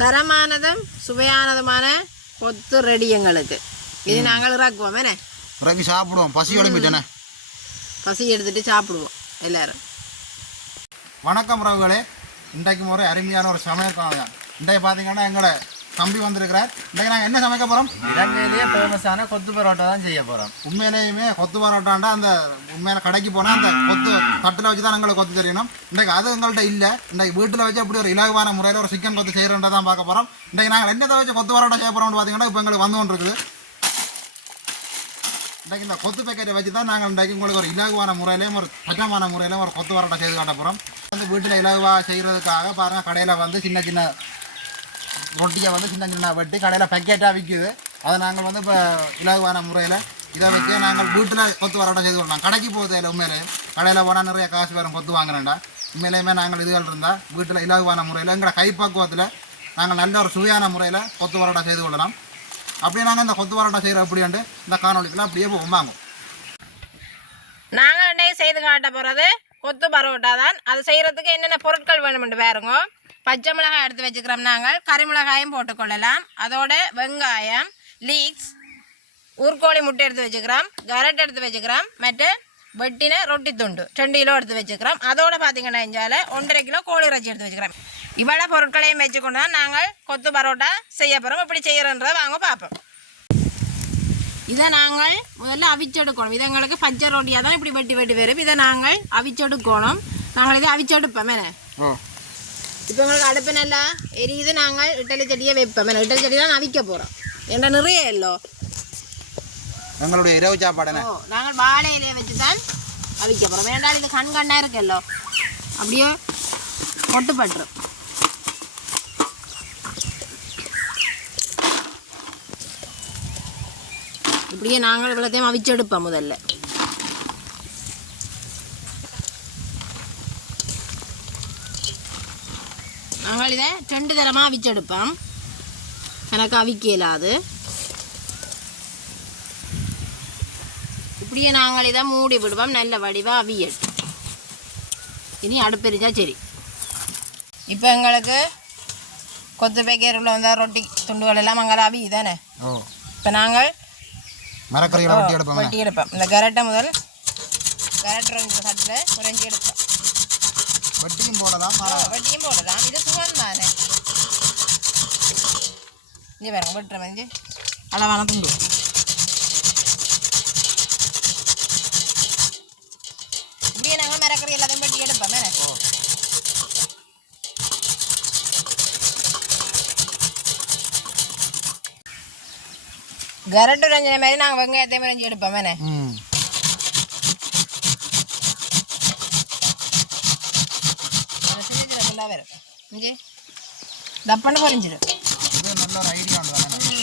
தரமானதும் சுவையானதுமான கொத்து ரெடி எங்களுக்கு. இது நாங்கள் இறக்குவோம் என்ன? பிறகு சாப்பிடுவோம். பசி எழுப்பிட்டேனே பசி எடுத்துட்டு சாப்பிடுவோம் எல்லாரும். வணக்கம் உறவுகளே. இன்றைக்கு முறை அருமையான ஒரு சமையல் காலம் இன்றைக்கு பார்த்தீங்கன்னா எங்களோட தம்பி வந்திருக்கிறார். இன்றைக்கு நாங்கள் என்ன சமைக்க போகிறோம் இலங்கையிலேயே ஃபேமஸான கொத்து பரோட்டா தான் செய்ய போகிறோம் உண்மையிலேயுமே கொத்து பரோட்டாண்டா அந்த உண்மையான கடைக்கு போனால் அந்த கொத்து தட்டில் வச்சு தான் எங்களுக்கு கொத்து தெரியணும். இன்றைக்கு அது எங்கள்கிட்ட இல்லை. இன்றைக்கு வீட்டில் வச்சு அப்படி ஒரு இலகுவான முறையில் ஒரு சிக்கன் கொத்து செய்கிறன்றதை தான் பார்க்க போகிறோம் இன்றைக்கு நாங்கள் என்னத்தை வச்சு கொத்து பரோட்டா செய்ய போகிறோம்னு பார்த்தீங்கன்னா இப்போ எங்களுக்கு வந்து கொண்டு இருக்குது இன்றைக்கு இந்த கொத்து பேக்கெட்டை வச்சு தான் நாங்கள் இன்றைக்கு உங்களுக்கு ஒரு இலகுவான முறையிலையும் ஒரு சட்டமான முறையிலையும் ஒரு கொத்து பரோட்டா செய்து காட்ட போகிறோம் வந்து வீட்டில் இலகுவாக செய்கிறதுக்காக பாருங்கள் கடையில் வந்து சின்ன சின்ன ரொட்டியை வந்து சின்ன சின்ன வெட்டி கடையில் பேக்கெட்டாக விற்குது அதை நாங்கள் வந்து இப்போ இலகுவான முறையில் இதை வச்சு நாங்கள் வீட்டில் கொத்து வராட்டம் செய்து கொள்ளலாம் கடைக்கு போகுது இல்லை உண்மையிலே கடையில் போனால் நிறைய காசு வரும் கொத்து வாங்குறேன்டா. உண்மையிலேயுமே நாங்கள் இதுகள் இருந்தால் வீட்டில் இலகுவான முறையில் எங்களை கைப்பக்குவத்தில் நாங்கள் நல்ல ஒரு சுவையான முறையில் கொத்து வராட்டம் செய்து கொள்ளலாம். அப்படியே நாங்கள் இந்த கொத்து வராட்டம் செய்கிற அப்படின்ட்டு இந்த காணொலிக்கெல்லாம் அப்படியே போகும் வாங்கும் நாங்கள் என்ன செய்து காட்ட போகிறது கொத்து பரோட்டா தான். அது செய்கிறதுக்கு என்னென்ன பொருட்கள் வேணுமென்று பாருங்க. பச்சை மிளகாய் எடுத்து வச்சுக்கிறோம் நாங்கள். கறிமிளகாயும் போட்டுக்கொள்ளலாம். அதோட வெங்காயம் லீக்ஸ் ஊர்கோழி முட்டை எடுத்து வச்சுக்கிறோம். கரட் எடுத்து வச்சுக்கிறோம். மற்ற வெட்டின ரொட்டி துண்டு ரெண்டு கிலோ எடுத்து வச்சுக்கிறோம். அதோட பார்த்தீங்கன்னா இஞ்சால ஒன்றரை கிலோ கோழி இறைச்சி எடுத்து வச்சுக்கிறோம். இவ்வளோ பொருட்களையும் வச்சுக்கொண்டு தான் நாங்கள் கொத்து பரோட்டா செய்ய போகிறோம் எப்படி செய்கிறோன்றதை வாங்க பார்ப்போம். இதை நாங்கள் முதல்ல அவிச்செடுக்கணும். இது எங்களுக்கு பச்சை ரொட்டியாக தான் இப்படி வெட்டி வெட்டி வரும். இதை நாங்கள் அவிச்செடுக்கணும். நாங்கள் இதை அவிச்செடுப்போம் என்ன? இப்போ எங்களுக்கு அடுப்பு நல்லா எரியுது நாங்கள் இட்டலி செடியை வைப்போம். இட்டலி செடி தான் அவிக்க போகிறோம் என்ன நிறைய இல்லோ? எங்களுடைய இரவு சாப்பாடுன்னு ஓ நாங்கள் வாழை இலையை வச்சு தான் அவிக்க போகிறோம் வேண்டாம் இது கண் கண்ணாக இருக்குல்லோ? அப்படியே பொட்டுப்பட்டுரும் இப்படியே நாங்கள் இவ்வளோத்தையும் அவிச்செடுப்போம் முதல்ல. நாங்கள் இதை ரெண்டு தரமாக அவிச்செடுப்போம். எனக்கு அவிக்க இயலாது. இப்படியே நாங்கள் இதை மூடி விடுவோம். நல்ல வடிவாக அவியல் இனி அடுப்பெரிஞ்சா சரி. இப்போ எங்களுக்கு கொத்து பேக்கரில் வந்த ரொட்டி துண்டுகள் எல்லாம் அங்கே அவி தானே இப்போ நாங்கள் மரக்கறிகளை வெட்டி எடுப்போம் வெட்டி எடுப்போம். இந்த கரட்டை முதல் கரட் ரெண்டு சட்டில் குறைஞ்சி எடுப்போம். வெட்டியும் போடலாம் வெட்டியும் போடலாம் இது சுகம் தானே. இங்கே பாருங்க வெட்டுற மாதிரி அளவான துண்டு. இப்படியே நாங்கள் மரக்கறி எல்லாத்தையும் வெட்டி எடுப்போம் என்ன? கரட்டு ரஞ்சனை மாதிரி நாங்கள் வெங்காயத்தையும் ரெஞ்சி எடுப்போம் என்ன ம் அது பொரிஞ்சிடும் இது நல்ல ஒரு ஐடியா ஒன்று தானே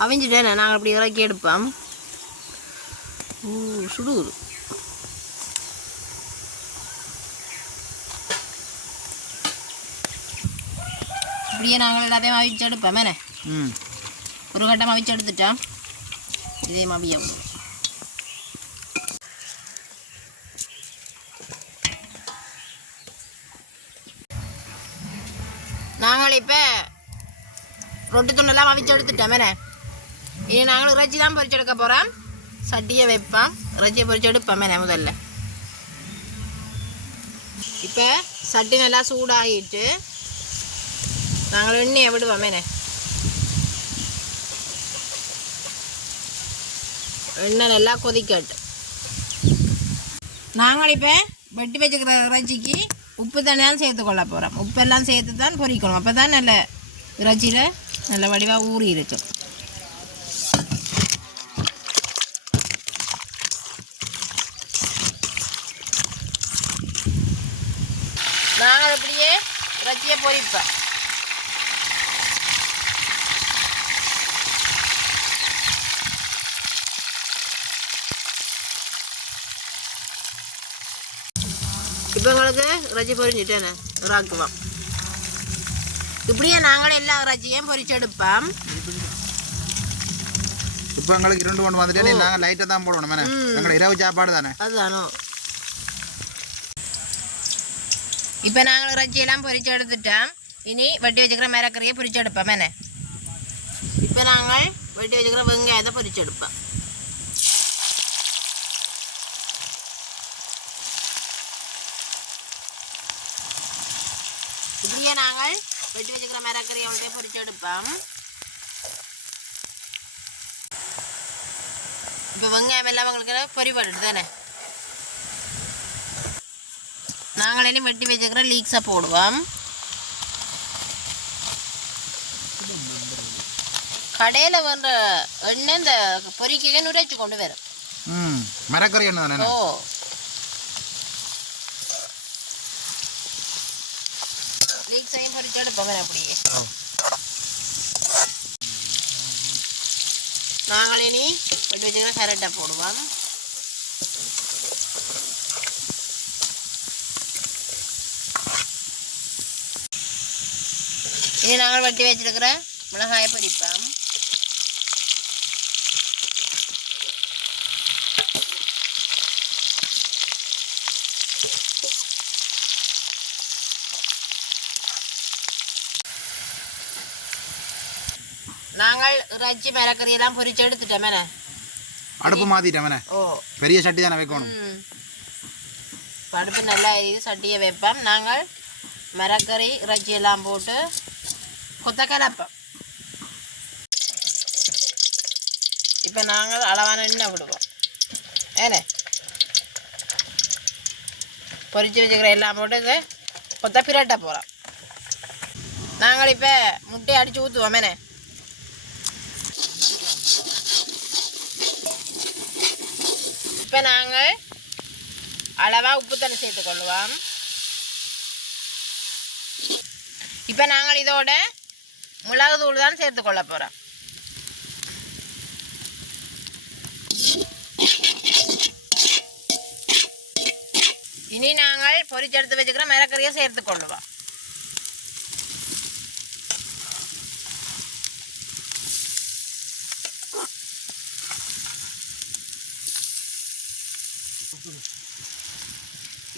அவிஞ்சிட்டேன் நாங்கள் அப்படி இறக்கி எடுப்போம் சுடுகுது இப்படியே நாங்கள் எல்லாத்தையும் அவிச்சு எடுப்போம் என்ன ம் ஒரு கட்டம் அவிச்சு எடுத்துட்டோம் இதையும் அவியம் நாங்கள் இப்போ ரொட்டி துண்டெல்லாம் அவிச்சு எடுத்துட்டோம். என்ன? இனி நாங்கள் இறைச்சி தான் பொரிச்சு எடுக்க போகிறோம் சட்டியை வைப்போம். இறைச்சியை பொரிச்சு எடுப்போம். என்ன முதல்ல? இப்போ சட்டி நல்லா சூடாகிட்டு நாங்கள் எண்ணெயை விடுவோம். என்ன? எண்ணெய் நல்லா கொதிக்கட்டு நாங்கள் இப்போ வெட்டி வச்சுக்கிற இறைச்சிக்கு உப்பு தண்ணியாலும் சேர்த்து கொள்ள போகிறோம் உப்பெல்லாம் சேர்த்து தான் பொரிக்கணும் அப்போ தான் நல்ல இறைச்சியில் நல்ல வடிவாக ஊறி இருக்கும் நாங்கள் அப்படியே இறைச்சியை பொரிப்போம் இப்போ எங்களுக்கு இறைச்சி பொரிஞ்சிட்டேனே இறாக்குவோம் இப்படியே நாங்கள் எல்லா இறைச்சியும் பொரிச்செடுப்போம் இப்போ எங்களுக்கு இரண்டு கொண்டு வந்துட்டே நாங்கள் லைட்டை தான் போடணும் என்ன? எங்களோட இரவு சாப்பாடு தானே? அதுதானோ? இப்போ நாங்கள் இறைச்சியெல்லாம் பொரிச்சு எடுத்துட்டோம் இனி வெட்டி வச்சுக்கிற மிரக்கறியை பொரிச்சு எடுப்போம் என்ன? இப்போ நாங்கள் வெட்டி வச்சுக்கிற வெங்காயத்தை பொரிச்சு எடுப்போம் இப்படியே நாங்கள் வெட்டி வச்சுக்கிற மிரக்கறியை அப்படியே பொரிச்சு எடுப்போம் இப்போ வெங்காயம் எல்லாம் உங்களுக்கு பொரிபடுது தானே நாங்கள் வெட்டி வச்சுக்கிற லீக்ஸை போடுவோம் கடையில் வந்த எண்ணெய் இந்த பொரிக்க நுரைச்சு கொண்டு வரும் ம் மரக்கறி என்ன தானே ஓ லீக்ஸையும் பொரிச்சு எடுப்போம் அப்படியே. நாங்களே நீ வெட்டி வச்சுக்கிற கேரட்டை போடுவோம் இது நாங்கள் வெட்டி வச்சிருக்கிற மிளகாயை பொரிப்போம். பொரிச்சு எடுத்துட்டோம் என்ன அடுப்பு மாற்றிட்டேன் என்ன ஓ பெரிய சட்டி தானே வைக்கணும் ம் படுப்பு நல்லா எரியுது சட்டியை வைப்போம் நாங்கள் மிளகறி இறைச்சி எல்லாம் போட்டு கொத்த கலப்போம் இப்போ நாங்கள் அளவான எண்ணெய் விடுவோம் ஏனே பொரிச்சு வச்சுக்கிற எல்லாம் போட்டு இது கொத்த பிரட்ட போகிறோம் நாங்கள் இப்போ முட்டையை அடித்து ஊற்றுவோம் ஏனே இப்போ நாங்கள் அளவாக உப்பு தண்ணி சேர்த்துக்கொள்ளுவோம் இப்போ நாங்கள் இதோட மிளகு தூள் தான் சேர்த்துக்கொள்ள போகிறோம் இனி நாங்கள் பொரிச்செடுத்து வச்சுக்கிற மிளகறியை சேர்த்துக்கொள்ளுவோம்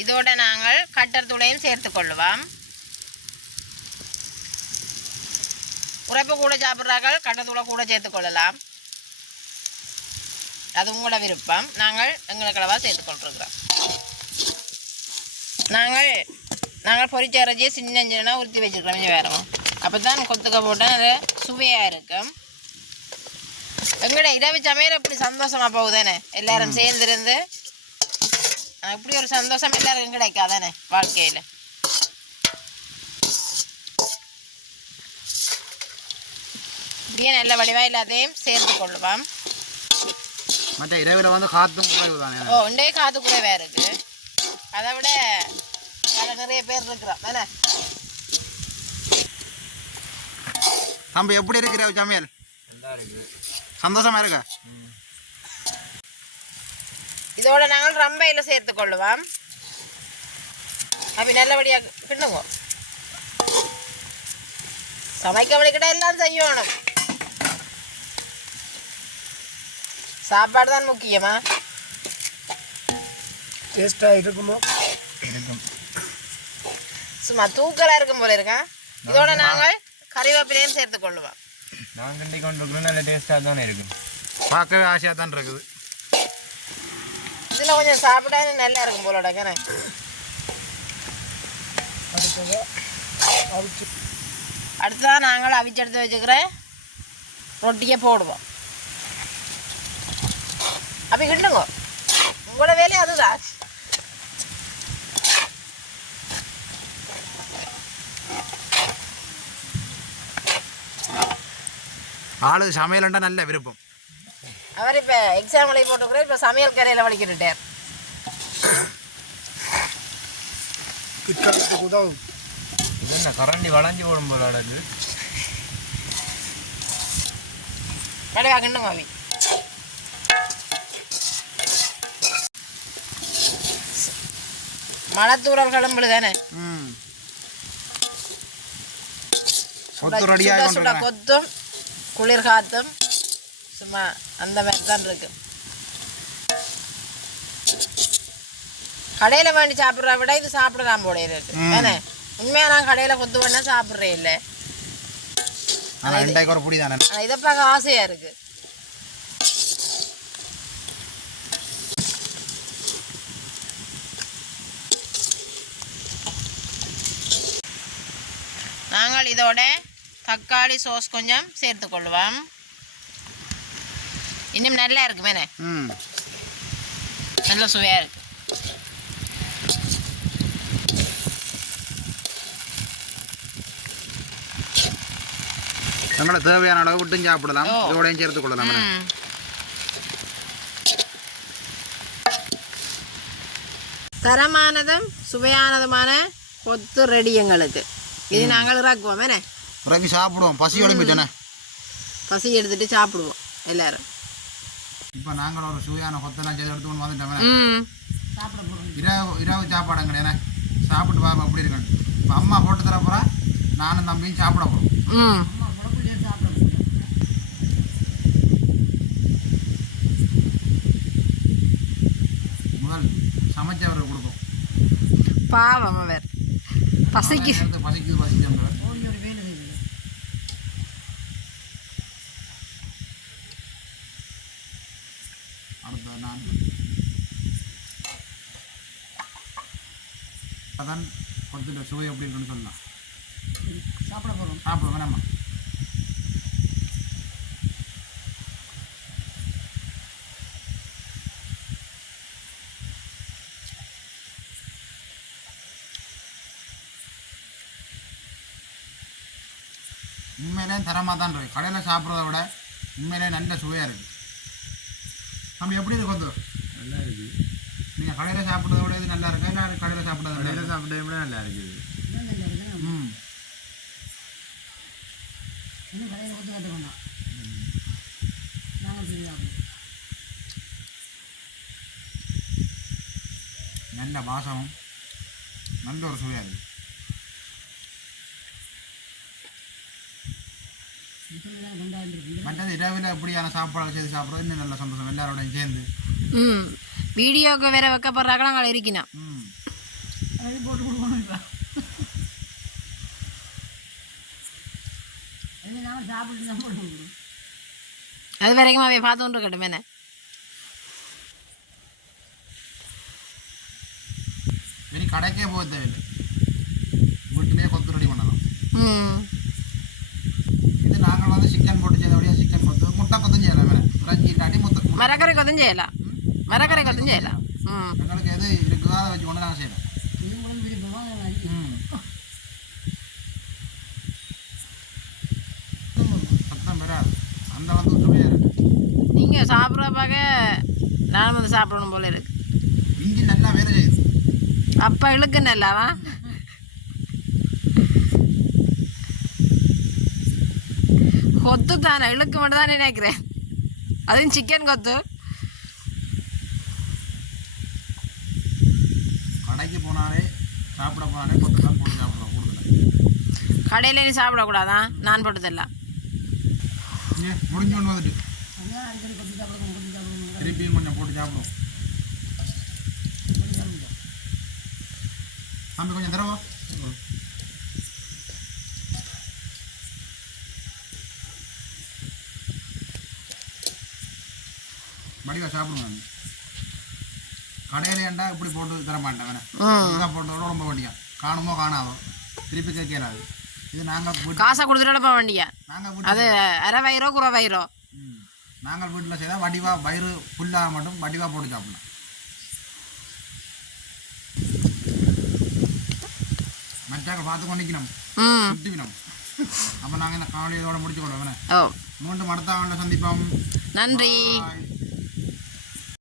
இதோட நாங்கள் கட்டர் தூளையும் சேர்த்துக் கொள்ளுவோம். உரைப்பு கூட சாப்பிட்றார்கள் கட்டர் தூளை கூட சேர்த்துக் கொள்ளலாம். அது உங்களோட விருப்பம். நாங்கள் எங்களுக்கு அளவாக சேர்த்துக்கொள்கிறோம் நாங்கள் நாங்கள் பொரிச்ச இறைச்சியை சின்ன சின்ன உருத்தி வச்சுருக்கிறோம். கொஞ்சம் வேறவும் அப்போ தான் கொத்துக்க போட்டால் அது சுவையாக இருக்கும். எங்களோட இரவு சமையல் இப்படி சந்தோஷமாக போகுதானே? எல்லாரும் சேர்ந்துருந்து இப்படி ஒரு சந்தோஷம் எல்லாருக்கும் கிடைக்காதானே வாழ்க்கையில்? இப்படியே நல்ல வடிவாக எல்லாத்தையும் சேர்த்து கொள்ளுவோம். மற்ற இரவில் வந்து தானே ஓ இன்றைய காது குறைவா இருக்கு. அதை விட அதில் நிறைய பேர் இருக்கிறோம். தானே? தம்பி எப்படி இருக்கிற சமையல் நல்லா இருக்கு. சந்தோஷமா இருக்கா? இதோட நாங்கள் ரம்பையில் சேர்த்து கொள்ளுவோம். அப்படி நல்லபடியாக கிண்டுங்க சமைக்க வழிக்கிட்ட எல்லாம் செய்யணும். சாப்பாடு தான் முக்கியமா? டேஸ்ட்டாக இருக்குமோ? சும்மா தூக்கலாக இருக்கும் போல இருக்கா? இதோட நாங்கள் கறிவேப்பிலையும் சேர்த்து கொள்ளுவோம். நான் கண்டி நல்ல டேஸ்ட்டாக தானே இருக்கும். பார்க்கவே ஆசையாக தான் இருக்குது. இதில் கொஞ்சம் சாப்பிட்டா நல்லா இருக்கும் போலோட கண்ணே அடுத்ததான் நாங்கள் அவிச்சு எடுத்து வச்சுக்கிற ரொட்டியை போடுவோம். அப்படி கிண்டுங்க. உங்களோட வேலையும் அதுதான். ஆளு சமையல்ண்டா நல்ல விருப்பம். அவர் இப்போ எக்ஸாம் எழுதி போட்டுக்கிறேன் இப்போ சமையல் கரையில் வலிக்கிட்டுட்டார். பிற்காலத்துக்கு உதவும் இது என்ன கரண்டி வளைஞ்சு போடும் போல அடகு கடைவா கிண்டுங்க அவி மலைத்தூரல் கிளம்புது தானே கொண்டு கொத்தும் குளிர் காத்தும். சும்மா அந்த மாதிரி தான் இருக்கு. கடையில் வேண்டி சாப்பிட்றத விட இது சாப்பிடலாம் போல இருக்கு. ஏன்னா உண்மையாக நான் கடையில் கொத்து பண்ணா சாப்பிட்றே இல்லை. இதை பார்க்க ஆசையாக இருக்கு. நாங்கள் இதோட தக்காளி சோஸ் கொஞ்சம் சேர்த்து கொள்வோம் இன்னும் நல்லா இருக்குமேனே ம். நல்ல சுவையாக இருக்கு. நம்மள தேவையான அளவு விட்டும் சாப்பிடலாம். இதோடையும் சேர்த்து கொள்ளலாம். தரமானதும் சுவையானதுமான கொத்து ரெடி எங்களுக்கு. இது நாங்கள் இறக்குவோம் என்ன பிறகு சாப்பிடுவோம். பசி ஒளிம்பிட்டேனே பசி எடுத்துட்டு சாப்பிடுவோம் எல்லாரும். இப்போ நாங்கள் ஒரு சுவையான கொத்தெல்லாம் செய்து எடுத்துக்கொண்டு வந்துட்டோமே ம். இரவு இரவு சாப்பாடுங்க என்ன? சாப்பிட்டு பாருங்க எப்படி இருக்குன்னு இப்போ அம்மா போட்டு தர போகிறா நானும் தம்பியும் சாப்பிட போகிறோம் ம். முதல் சமைச்சவருக்கு கொடுக்கும் பாவம் அவர். பசிக்கு. பசிக்குது பசிச்சவர் அதான் கொடுத்துட்ட சுவை எப்படி இருக்குன்னு சொல்லலாம். சாப்பிட போகிறோம் சாப்பிட வேணாமா உண்மையிலே தரமாக தான் இருக்கு. கடையில் சாப்பிட்றத விட உண்மையிலே நல்ல சுவையாக இருக்குது நம்ம எப்படி இருக்கு வந்து நல்லா இருக்கு. நீங்கள் கடையில் சாப்பிட்றத விட இது நல்லா இருக்கா? இல்லை கடையில் சாப்பிட்றத விட கடையில் சாப்பிட்டதை விட நல்லா இருக்குது. ம். நல்ல வாசமும் நல்ல ஒரு சுவையாக இருக்குது மற்றது இரவில் எப்படியான சாப்பாடு செய்து சாப்பிட்றது இன்னும் நல்ல சந்தோஷம். எல்லாரோடையும் சேர்ந்து. ம். வீடியோக்கு வேற வைக்கப்படுறாங்க நாங்கள் இருக்கணும் ம். அது வரைக்கும் அவைய பார்த்துட்டு இருக்கட்டும் என்ன? இனி கடைக்கே போக தேவையில்லை. வீட்டிலேயே கொத்து ரெடி பண்ணலாம். இது நாங்கள் வந்து சிக்கன் போட்டு செய்தபடியாக சிக்கன் கொத்து முட்டை கொத்தும் செய்யலாம். வேறு. இறைச்சி இல்லாட்டி முட்டை. மரக்கரை கொத்தும் செய்யலாம். மரக்கரை கொத்தும் செய்யலாம் எங்களுக்கு எது இருக்குதோ அதை வச்சு கொண்டு நாங்கள் செய்யலாம் ம் சத்தம் பெறாது அந்த வந்து சுவையாக இருக்கு. நீங்கள் சாப்பிட்ற பார்க்க நானும் வந்து சாப்பிடணும் போல இருக்கு. இஞ்சி நல்லா வேலை செய்யுது. அப்போ இழுக்கு நல்லாவா கொத்து தானே இழுக்கு மட்டும் தான் நினைக்கிறேன். அதுவும் சிக்கன் கொத்து கடைக்கு போனாலே சாப்பிட போனாலே கொத்து தான் போட்டு சாப்பிடுவோம் கூடுதல் கடையில் நீ சாப்பிடக்கூடாதான் நான் போட்டதெல்லாம் முடிஞ்சு கொண்டு வந்துட்டு. திருப்பியும் கொஞ்சம் போட்டு சாப்பிடுவோம். தம்பி கொஞ்சம் தரவா? மடிவா சாப்பிடுவோம் கடையில ஏன்டா இப்படி போட்டு தர மாட்டேன் இதாக போட்டதோட ரொம்ப வண்டியும். காணுமோ காணாதோ. திருப்பி கேட்கலாது இது நாங்கள் காசை கொடுத்துட்டு வேண்டியா? நாங்கள் அது அரை வயிறோ குறை வயிறோ. நாங்கள் வீட்டில் செய்தால் வடிவா வயிறு ஃபுல்லாக மட்டும் வடிவா போட்டு சாப்பிடலாம். மற்றாங்க பார்த்து கொண்டிக்கணும் சுட்டிக்கணும் அப்போ நாங்கள் இந்த காவலியோட முடிச்சு கொள்வோம் ஓ. மீண்டும் அடுத்த சந்திப்போம். நன்றி.